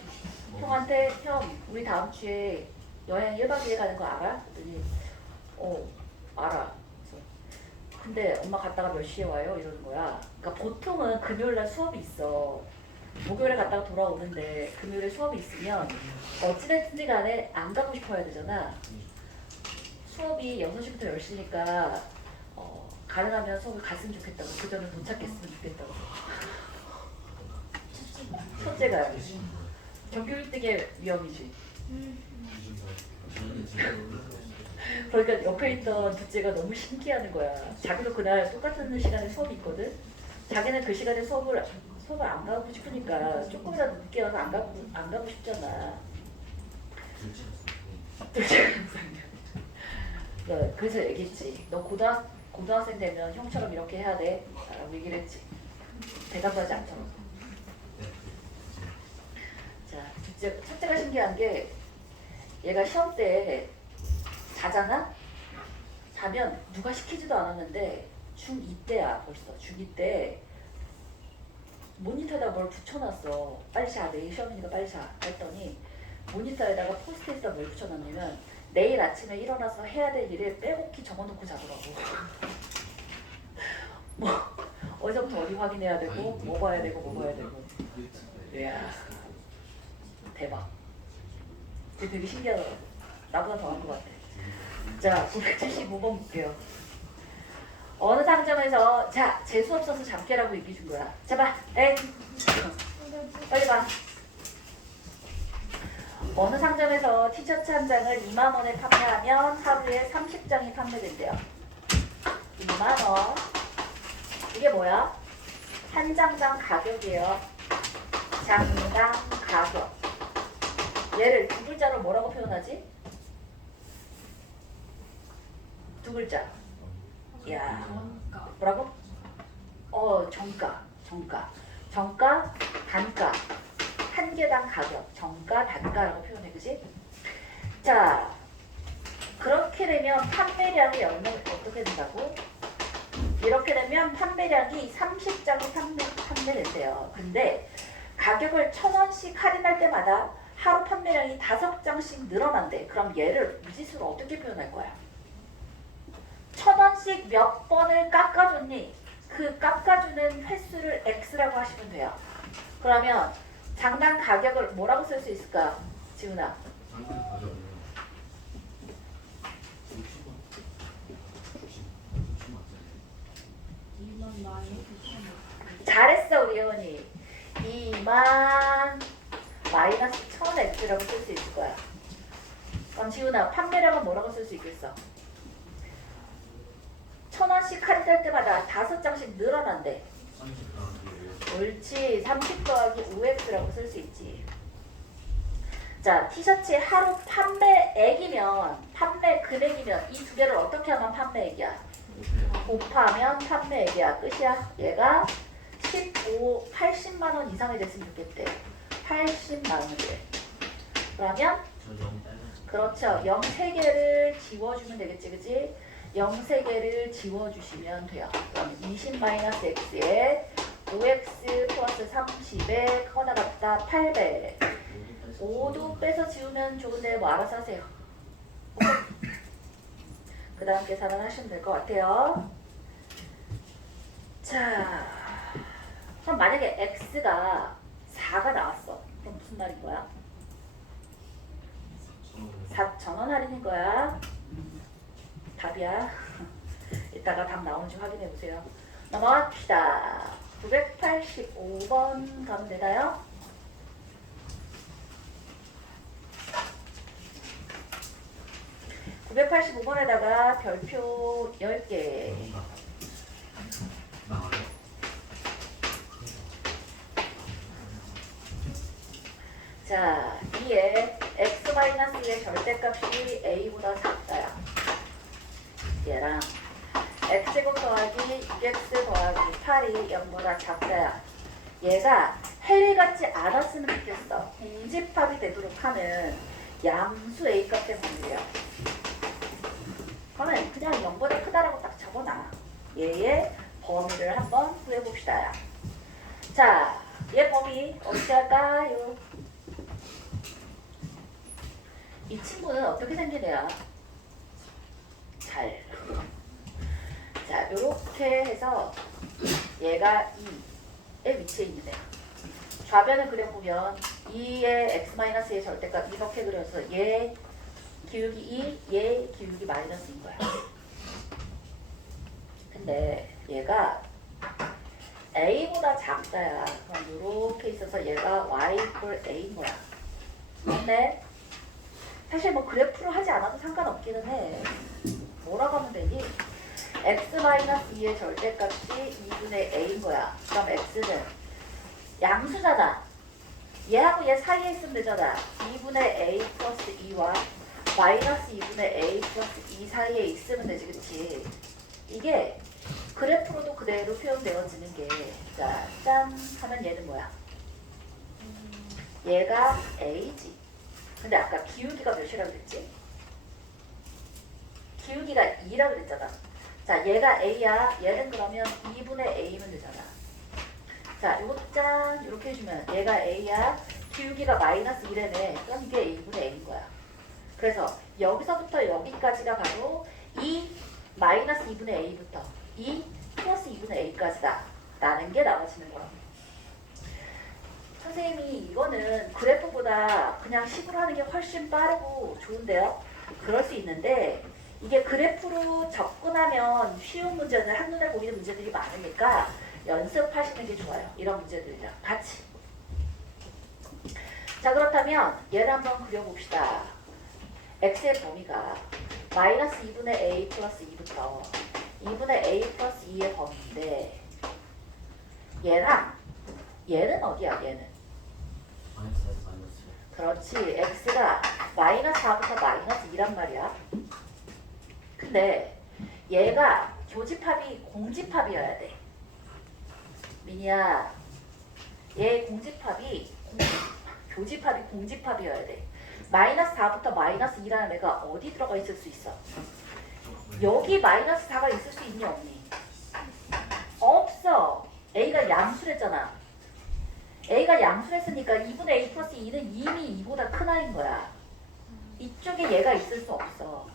형한테 형 우리 다음 주에 여행 1박 2일 가는 거 알아? 그랬더니 알아. 그래서 근데 엄마 갔다가 몇 시에 와요? 이러는 거야. 그러니까 보통은 금요일날 수업이 있어. 목요일에 갔다가 돌아오는데 금요일에 수업이 있으면 어찌됐든지 간에 안 가고 싶어야 되잖아. 수업이 6시부터 10시니까 가능하면 수업을 갔으면 좋겠다고, 그 전에 도착했으면 좋겠다고. 첫째가 전교 1등의 위험이지. 그러니까 옆에 있던 둘째가 너무 신기하는 거야. 자기도 그날 똑같은 시간에 수업이 있거든. 자기는 그 시간에 수업을 안 가고 싶으니까 조금이라도 늦게 와서 안 가고 싶잖아. 네, 그래서 얘기했지. 너 고등학생 되면 형처럼 이렇게 해야 돼. 라고 얘기를 했지. 대답도 하지 않더라고. 자, 첫째가 신기한 게 얘가 시험 때 자잖아? 자면 누가 시키지도 않았는데 중2 때야 벌써. 중2 때 모니터에다 뭘 붙여놨어. 빨리 자. 내일 시험이니까 빨리 자. 했더니 모니터에다가 포스트잇에다 뭘 붙여놨냐면 내일 아침에 일어나서 해야 될 일을 빼곡히 적어놓고 자더라고. 뭐 어디서부터 어디 확인해야 되고 뭐 봐야 되고 뭐 봐야 되고. 이야 대박. 되게 신기하더라고. 나보다 더 한 것 같아. 자 975번 볼게요. 어느 상점에서 자 재수 없어서 잠깨라고 얘기해 준 거야. 자 봐. 에이 빨리 봐. 어느 상점에서 티셔츠 한 장을 2만 원에 판매하면 하루에 30장이 판매된대요. 2만 원. 이게 뭐야? 한 장당 가격이에요. 장당 가격. 얘를 두 글자로 뭐라고 표현하지? 두 글자. 야, 뭐라고? 정가. 정가, 단가. 한 개당 가격. 정가, 단가라고 표현해, 그지? 자, 그렇게 되면 판매량이 어떻게 된다고? 이렇게 되면 판매량이 30장이 판매된대요. 근데 가격을 1,000원씩 할인할 때마다 하루 판매량이 5장씩 늘어난대. 그럼 얘를 무지수로 어떻게 표현할 거야? 1,000원씩 몇 번을 깎아줬니? 그 깎아주는 횟수를 X라고 하시면 돼요. 그러면 장당 가격을 뭐라고 쓸 수 있을까? 지훈아. 장난 가져오면 잘했어 우리 혜원이. 2만 마이너스 1,000X라고 쓸 수 있을 거야. 그럼 지훈아 판매량은 뭐라고 쓸 수 있겠어? 1,000원씩 할인할 때마다 5장씩 늘어난대. 옳지. 30 더하기 5X라고 쓸 수 있지. 자, 티셔츠의 하루 판매액이면, 판매 금액이면 이 두 개를 어떻게 하면 판매액이야? 곱하면 판매액이야. 끝이야. 얘가 80만 원 이상이 됐으면 좋겠대. 80만 원이래. 그러면 그렇죠. 0 3개를 지워주면 되겠지, 그지? 0 3개를 지워주시면 돼요. 그럼 20-x에 5x 플러스 30에 커나 같다 800. 5도 빼서 지우면 좋은데 뭐 알아서 하세요. 그 다음 계산을 하시면 될 것 같아요. 자, 그럼 만약에 x가 4가 나왔어. 그럼 무슨 말인 거야? 4,000원 할인인 거야. 답이야. 이따가 답 나오는지 확인해 보세요. 넘어갑시다. 985번 가면 되나요? (985번에다가) 별표 10개. 자, 2에 x-의 절대값이 a보다 작다야. 얘랑 x제곱 더하기 6x 더하기 8이 0보다 작다야. 얘가 해를 갖지 않았으면 좋겠어. 공집합이 되도록 하는 양수 a 값 때문이에요. 그러면 그냥 0보다 크다라고 딱 적어놔. 얘의 범위를 한번 구해봅시다. 자, 얘 범위 어떻게 할까요? 이 친구는 어떻게 생긴 애야? 잘. 자, 요렇게 해서 얘가 2의 위치에 있는 애야. 좌변을 그려보면 2의 x-a의 절대값 이렇게 그려서 얘 기울기 2, 얘 기울기 마이너스인 거야. 근데 얘가 a보다 작다야. 그럼 이렇게 있어서 얘가 y equal a인 거야. 근데 사실 뭐 그래프로 하지 않아도 상관없기는 해. 뭐라고 하면 되니? x-2의 절대값이 2분의 a인 거야. 그럼 x는 양수잖아. 얘하고 얘 사이에 있으면 되잖아. 2분의 a 플러스 2와 마이너스 2분의 a 플러스 2 사이에 있으면 되지, 그치? 이게 그래프로도 그대로 표현되어지는 게, 자, 짠 하면 얘는 뭐야? 얘가 a지. 근데 아까 기울기가 몇이라고 그랬지? 기울기가 2라고 그랬잖아. 자, 얘가 a야. 얘는 그러면 2분의 a면 되잖아. 자, 요거 짠 이렇게 해주면 얘가 a야. 기울기가 마이너스 1이네. 그럼 이게 2분의 a인 거야. 그래서 여기서부터 여기까지가 바로 2 마이너스 2분의 a부터 2 플러스 2분의 a까지다 라는 게 나와지는 거야. 선생님이 이거는 그래프보다 그냥 식으로 하는 게 훨씬 빠르고 좋은데요. 그럴 수 있는데 이게 그래프로 접근하면 쉬운 문제는 한눈에 보이는 문제들이 많으니까 연습하시는 게 좋아요. 이런 문제들이랑 같이. 자, 그렇다면 얘를 한번 그려봅시다. x의 범위가 마이너스 2분의 a 플러스 2부터 2분의 a 플러스 2의 범위인데 얘랑 얘는 어디야? 얘는 마이너스. 그렇지. x가 마이너스 4부터 마이너스 2란 말이야. 근데 얘가 교집합이 공집합이어야 돼. 미니야, 얘 교집합이 공집합이어야 돼. 마이너스 4부터 마이너스 2라는 애가 어디 들어가 있을 수 있어? 여기 마이너스 4가 있을 수 있니 없니? 없어. a가 양수랬잖아. a가 양수랬으니까 2분의 a 플러스 2는 이미 2보다 큰 아이인 거야. 이쪽에 얘가 있을 수 없어.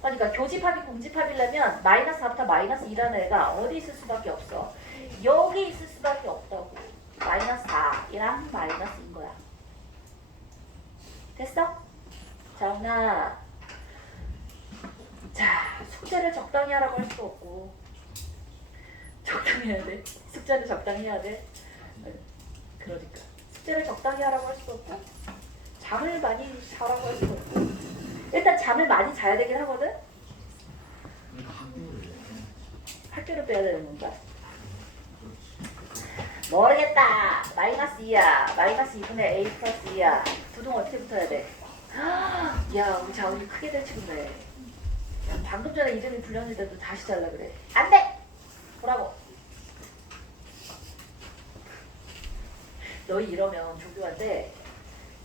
그러니까 교집합이 공집합이려면 마이너스 4부터 마이너스 2라는 애가 어디 있을 수밖에 없어? 여기 있을 수밖에 없다고. 마이너스 4이랑 마이너스인 거야. 됐어? 자, 오나. 자, 숙제를 적당히 하라고 할 수도 없고 적당히 해야 돼. 숙제를 적당히 해야 돼. 그러니까 숙제를 적당히 하라고 할 수도 없고 잠을 많이 자라고 할 수도 없고 일단 잠을 많이 자야 되긴 하거든? 그러니까 학교를 빼야 되는 건가? 모르겠다. 마이너스 2야. 마이너스 2분의 a 플러스 2야. 부등 어떻게 붙어야 돼? 야, 우리 자원이 크게 대치군데. 방금 전에 이름이 불렸는데도 다시 잘라 그래. 안 돼! 보라고. 너희 이러면 조교한테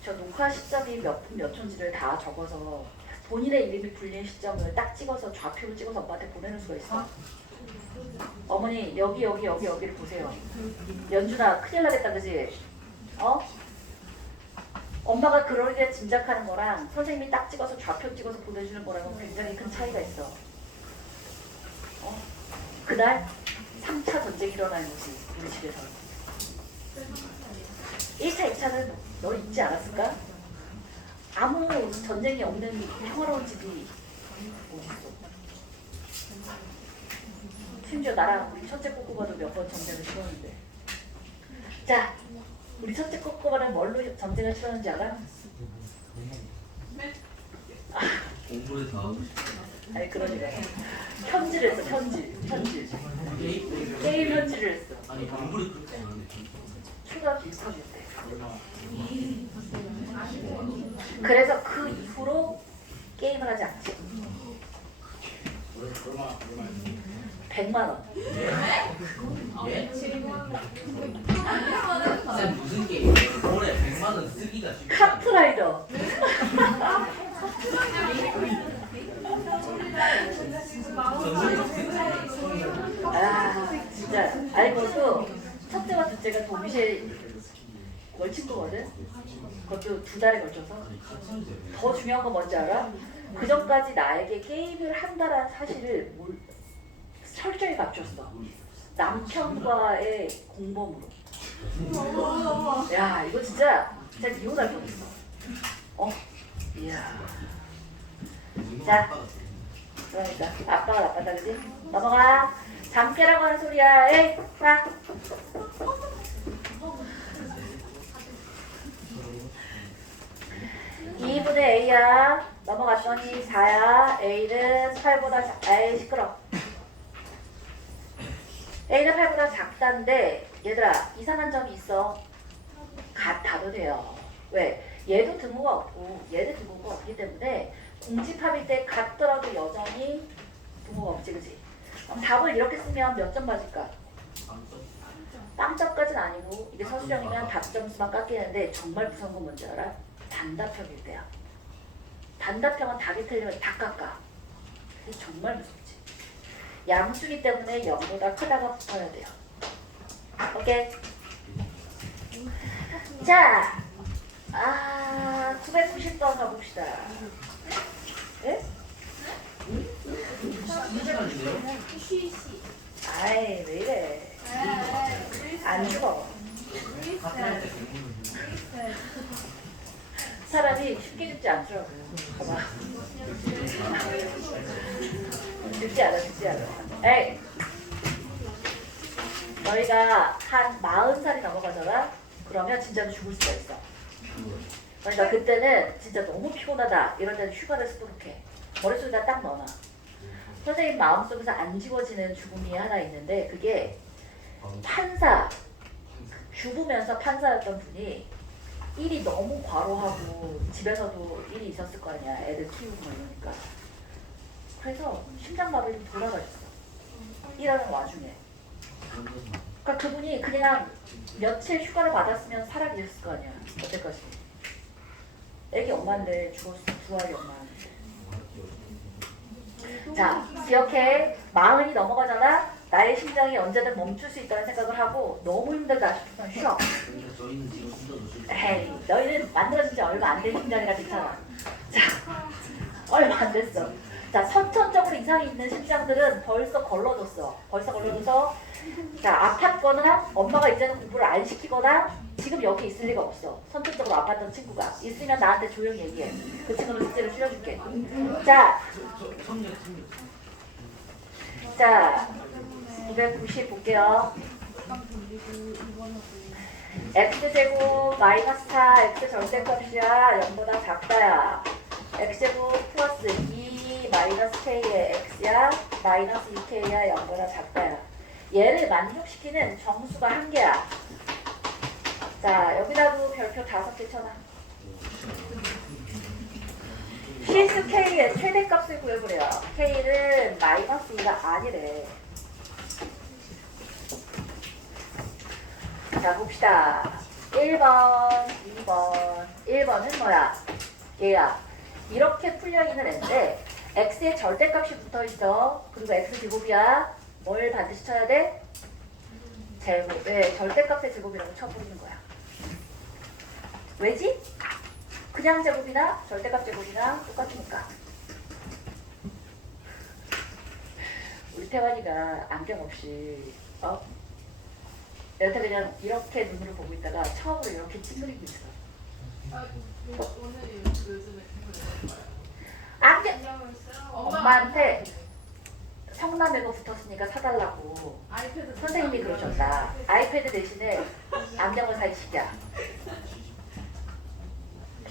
저 녹화 시점이 몇 분 몇 초인지를 다 적어서 본인의 이름이 불린 시점을 딱 찍어서 좌표를 찍어서 엄마한테 보내는 수가 있어. 어머니 여기를 보세요. 연준아 큰일 나겠다 그지? 어? 엄마가 그러게 짐작하는 거랑 선생님이 딱 찍어서 좌표 찍어서 보내주는 거랑은 굉장히 큰 차이가 있어. 어? 그날 3차 전쟁이 일어나는 거지 우리 집에서. 1차, 2차는 너 잊지 않았을까? 아무 전쟁이 없는 평화로운 집이 어딨어. 심지어 나랑 우리 첫째 꼬꼬바도 몇 번 전쟁을 치렀는데. 자, 우리 첫째 꼬꼬바는 뭘로 전쟁을 치렀는지 알아? 공부를 다 하고 싶어. 아니 그러니까 편지를 했어. 편지 게임 편지를 했어. 아니 공부를 그렇게 안 하네. 초등학교 6학년 때. 그래서 그 이후로 게임을 하지 않지. 100만 원. 예? 쌤 무슨 게임? 올해 100만 원 쓰기가 쉽지 않아. 카트라이더. 아 진짜. 아니 그것도 첫째와 둘째가 동시에 걸친 거거든. 그것도 2달에 걸쳐서. 더 중요한 건 뭔지 알아? 그 전까지 나에게 게임을 한다라는 사실을 철저히 감췄어. 남편과의 공범으로. 야 이거 진짜 이혼할 뻔했어. 이야. 자, 그러니까 아빠가 나빴다 그지? 넘어가. 잠깨라고 하는 소리야. 에이, 가. 2분의 A야. 넘어갔더니 4야. A는 8보다 에이 시끄러. A는 8보다 작다인데 얘들아 이상한 점이 있어. 같아도 돼요. 왜? 얘도 등호가 없고 얘도 등호가 없기 때문에 공집합일 때 같더라도 여전히 등호가 없지 그지? 그럼 답을 이렇게 쓰면 몇 점 맞을까? 빵점까지는 아니고 이게 서술형이면 답 점수만 깎이는데 정말 무서운 건 뭔지 알아? 단답형일 때야. 단답형은 답이 틀리면 다 깎아. 이게 정말 무섭지. 양수기 때문에 0보다 크다가 붙어야 돼요. 오케이? 자, 990번 가봅시다. 예? 쉬시. 아이, 왜 이래. 안 죽어. 사람이 쉽게 죽지 않더라고. 봐봐. 죽지 않아. 에이! 너희가 한 40살이 넘어가잖아? 그러면 진짜로 죽을 수가 있어. 그러니까 그때는 진짜 너무 피곤하다. 이럴 때는 휴가를 쓰도록 해. 머릿속에다 딱 넣어놔. 선생님 마음속에서 안 지워지는 죽음이 하나 있는데 그게 판사, 주부면서 판사였던 분이 일이 너무 과로하고 집에서도 일이 있었을 거 아니야. 애들 키우고 이러니까. 그래서 심장마비로 돌아가셨어. 일하는 와중에. 그러니까 그분이 그냥 며칠 휴가를 받았으면 살아계셨을 거 아니야. 어때까지? 애기 엄마인데 죽었어. 두 아이 엄마인데. 자, 기억해. 40이 넘어가잖아. 나의 심장이 언제든 멈출 수 있다는 생각을 하고 너무 힘들다 싶으면 쉬어. 에이, 너희는 만들어진 지 얼마 안 된 심장이라 괜찮아. 자, 얼마 안 됐어. 자, 선천적으로 이상이 있는 심장들은 벌써 걸러졌어. 자, 아팠거나 엄마가 이제는 공부를 안 시키거나 지금 여기 있을 리가 없어. 선천적으로 아팠던 친구가 있으면 나한테 조용히 얘기해. 그 친구는 숙제를 줄여줄게. 자, 290 볼게요. x제곱 마이너스 4 x 절대값이야. 0보다 작다야. x제곱 플러스 2 마이너스 k의 x야. 마이너스 2k야. 0보다 작다야. 얘를 만족시키는 정수가 1개야. 자, 여기다도 별표 5개 쳐놔. 실수 k의 최대값을 구해보래요. k는 마이너스 2가 아니래. 자, 봅시다. 1번, 2번. 1번은 뭐야? 얘야. 이렇게 풀려있는 애인데 x의 절대값이 붙어있어. 그리고 x제곱이야. 뭘 반드시 쳐야 돼? 제곱. 네, 절대값의 제곱이라고 쳐버리는 거야. 왜지? 그냥 제곱이나 절대값 제곱이나 똑같으니까. 우리 태환이가 안경 없이 여태 그냥 이렇게 눈으로 보고 있다가 처음으로 이렇게 찡그리고 있어. 오늘 요즘에 안경! 엄마한테 성남에고 붙었으니까 사달라고 아이패드 선생님이 그러셨다. 아이패드 대신에 안경을 살 시기야.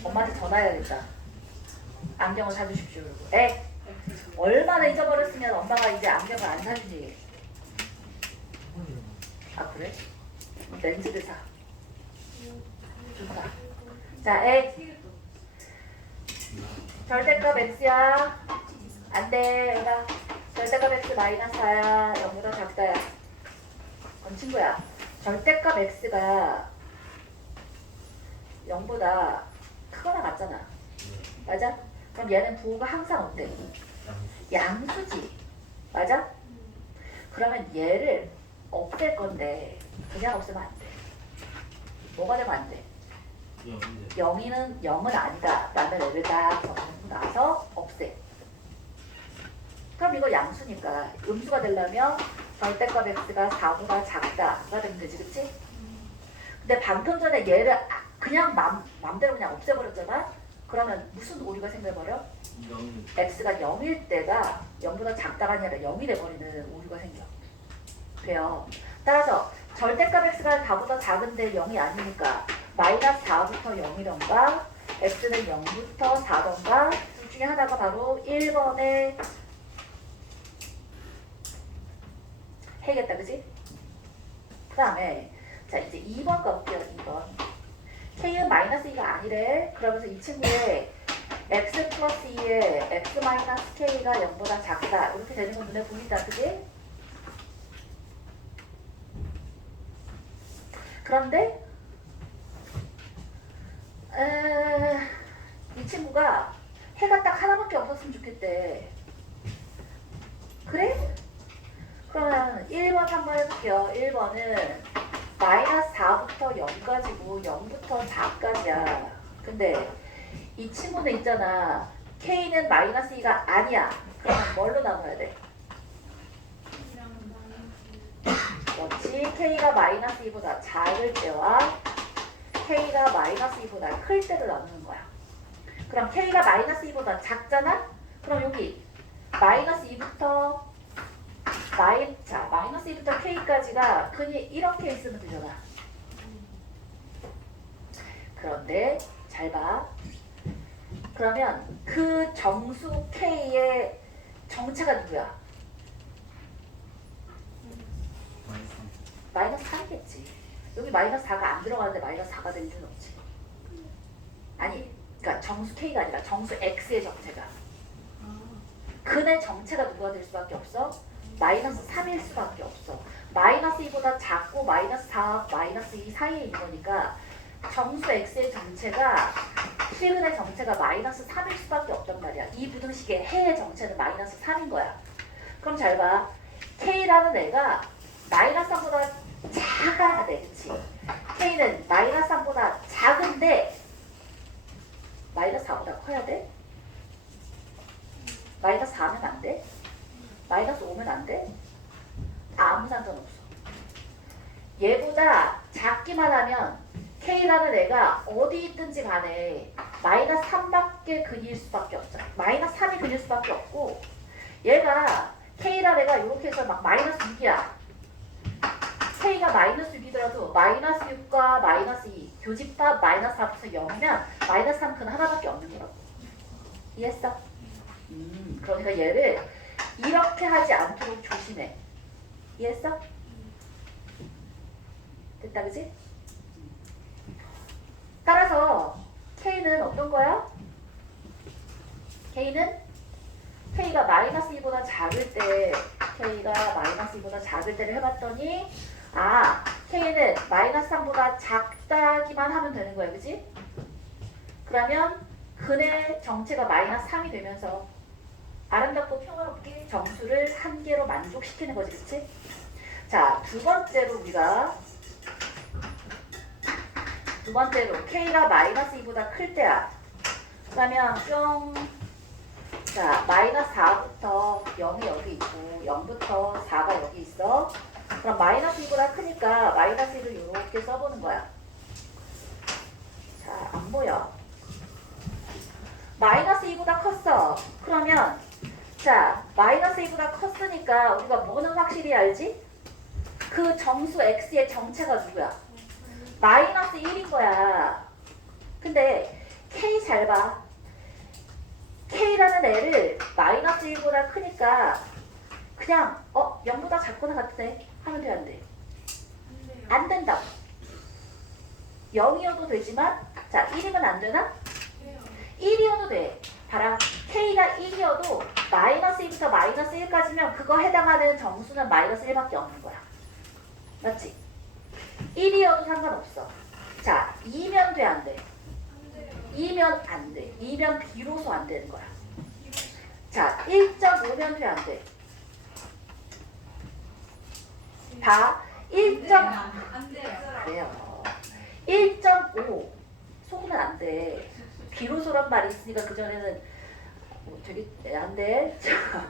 엄마한테 전화해야겠다. 안경을 사주십시오. 그러고 얼마나 잊어버렸으면 엄마가 이제 안경을 안 사주지. 아 그래? 렌즈를 사. 좋다. 자, 절대값 x야. 안돼. 얘가 절대값 x 마이너스 4야. 0보다 작다야. 그럼 친구야. 절대값 x가 0보다 크거나 같잖아. 맞아? 그럼 얘는 부호가 항상 어때? 양수지. 맞아? 그러면 얘를 없앨 건데 그냥 없애면 안 돼. 뭐가 되면 안 돼? 0은 아니다 라는 애를 딱 적어놓고 나서 없애. 그럼 이거 양수니까 음수가 되려면 절대값 x가 4보다 작다가 되면 되지, 그치? 근데 방금 전에 얘를 그냥 맘대로 그냥 없애버렸잖아? 그러면 무슨 오류가 생겨버려? x가 0일 때가 0보다 작다가 아니라 0이 돼버리는 오류가 생겨. 그래요. 따라서 절대값 x가 4보다 작은데 0이 아니니까 마이너스 4부터 0이던가 x는 0부터 4던가 둘 중에 하나가 바로 1번에 해야겠다, 그지? 그 다음에 자 이제 2번 가볼게요. 2번 k는 마이너스 2가 아니래. 그러면서 이 친구의 x 플러스 2에 x 마이너스 k가 0보다 작다 이렇게 되는 건 눈에 보인다, 그지? 그런데 이 친구가 해가 딱 하나밖에 없었으면 좋겠대. 그래? 그러면 1번 한번 해볼게요. 1번은 마이너스 4부터 0까지고 0부터 4까지야. 근데 이 친구는 있잖아. K는 마이너스 2가 아니야. 그러면 뭘로 나눠야 돼? 그렇지. K가 마이너스 2보다 작을 때와 K가 마이너스 2보다 클 때를 나누는 거야. 그럼 K가 마이너스 2보다 작잖아? 그럼 여기 마이너스 2부터 마이너스 2부터 K까지가 그냥 이렇게 있으면 되잖아. 그런데 잘 봐. 그러면 그 정수 K의 정체가 누구야? 마이너스 3이겠지. 여기 마이너스 4가 안 들어가는데 마이너스 4가 될 이유는 없지. 아니, 그러니까 정수 K가 아니라 정수 X의 정체가. 근의 정체가 누가 될 수밖에 없어? 마이너스 3일 수밖에 없어. 마이너스 2보다 작고 마이너스 4, 마이너스 2 사이에 있는 거니까 정수 X의 정체가 실근의 정체가 마이너스 3일 수밖에 없단 말이야. 이 부등식의 해의 정체는 마이너스 3인 거야. 그럼 잘 봐. K라는 애가 마이너스 3보다 작아야 돼. 그치? K는 마이너스 3보다 작은데 마이너스 4보다 커야 돼? 마이너스 4면 안 돼? 마이너스 5면 안 돼? 아무 상관없어. 얘보다 작기만 하면 K라는 애가 어디 있든지 간에 마이너스 3밖에 그릴 수밖에 없잖아. 마이너스 3이 그릴 수밖에 없고 얘가 K라는 애가 이렇게 해서 막 마이너스 6이야. K가 마이너스 6이더라도 마이너스 6과 마이너스 2 교집합 마이너스 4부터 0이면 마이너스 3 근 하나밖에 없는 거라고. 이해했어? 그러니까 얘를 이렇게 하지 않도록 조심해. 이해했어? 됐다, 그지? 따라서 K는 어떤 거야? K는 K가 마이너스 2보다 작을 때 K가 마이너스 2보다 작을 때를 해봤더니 K는 마이너스 3보다 작다기만 하면 되는 거야, 그지? 그러면 근의 정체가 마이너스 3이 되면서 아름답고 평화롭게 정수를 한 개로 만족시키는 거지, 그치? 자, 두 번째로 K가 마이너스 2보다 클 때야. 그러면 자, 마이너스 4부터 0이 여기 있고 0부터 4가 여기 있어. 그럼 마이너스 2보다 크니까 마이너스 2를 이렇게 써보는 거야. 자, 안 보여. 마이너스 2보다 컸어. 그러면 자, 마이너스 2보다 컸으니까 우리가 뭐는 확실히 알지? 그 정수 x의 정체가 누구야? 마이너스 1인 거야. 근데 K 잘 봐. K라는 애를 마이너스 1보다 크니까 그냥 0보다 작거나 같네 하면 돼, 안 돼? 안 된다고. 0이어도 되지만 자, 1이면 안 되나? 1이어도 돼. 봐라. K가 1이어도 마이너스 2부터 마이너스 1까지면 그거 해당하는 정수는 마이너스 1밖에 없는 거야. 맞지? 1이어도 상관없어. 자, 2면 돼, 안 돼? 2면 안 돼. 2면 비로소 안 되는 거야. 자, 1.5면 돼, 안 돼? 봐. 1.5. 그래요. 1.5. 속으면 안 돼. 비로소란 말이 있으니까 그전에는 되게 안 돼. 자,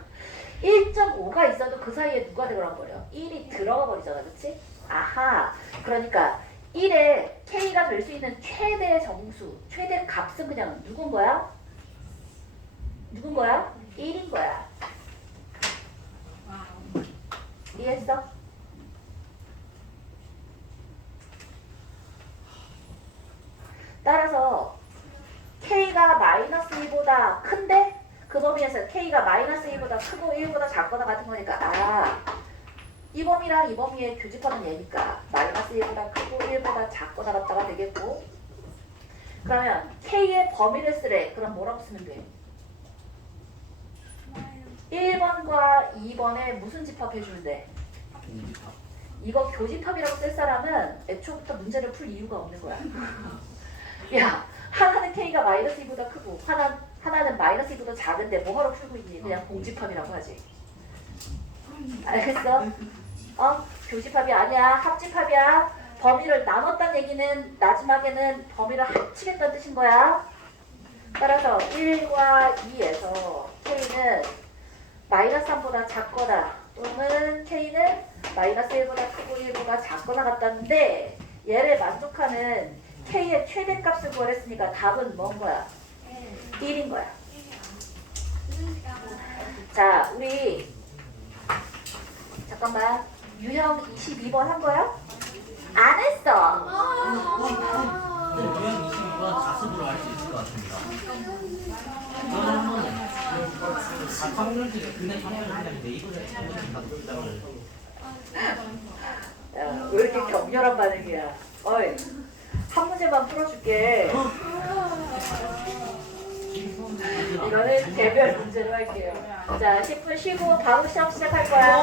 1.5가 있어도 그 사이에 누가 들어가 버려? 1이 들어가 버리잖아, 그치? 아하, 그러니까 1에 K가 될 수 있는 최대 정수, 최대 값은 그냥 누군 거야? 누군 거야? 1인 거야. 이해했어? 따라서 K가 마이너스 2보다 큰데 그 범위에서 K가 마이너스 2보다 크고 1보다 작거나 같은 거니까 이 범위랑 이 범위의 교집합은 얘니까 마이너스 1보다 크고 1보다 작거나 같다가 되겠고 그러면 K의 범위를 쓰래. 그럼 뭐라고 쓰면 돼? 1번과 2번에 무슨 집합 해주면 돼? 공집합. 이거 교집합이라고 쓸 사람은 애초부터 문제를 풀 이유가 없는 거야. 야, 하나는 K가 마이너스 2보다 크고 하나는 마이너스 2보다 작은데 뭐하러 풀고 있니? 그냥 공집합이라고 하지. 알겠어? 교집합이 아니야. 합집합이야. 범위를 나눴다는 얘기는 마지막에는 범위를 합치겠다는 뜻인 거야. 따라서 1과 2에서 K는 마이너스 3보다 작거나 또는 K는 마이너스 1보다 크고 1보다 작거나 같다는데 얘를 만족하는 K의 최대값을 구하랬으니까 답은 뭔 거야? 1인 거야. 자, 우리 잠깐만 유형 22번 한 거야? 안 했어. 근데 유형 22번 자습으로 할 수 있을 것 같습니다. 그거는 한 번은 확률식에 근데 확률은 그냥 네이버에 참고해서 가도 주장을 야, 왜 이렇게 격렬한 반응이야? 어이, 한 문제만 풀어줄게. 이거는 개별 문제로 할게요. 자, 10분 쉬고 바로 시험 시작할 거야.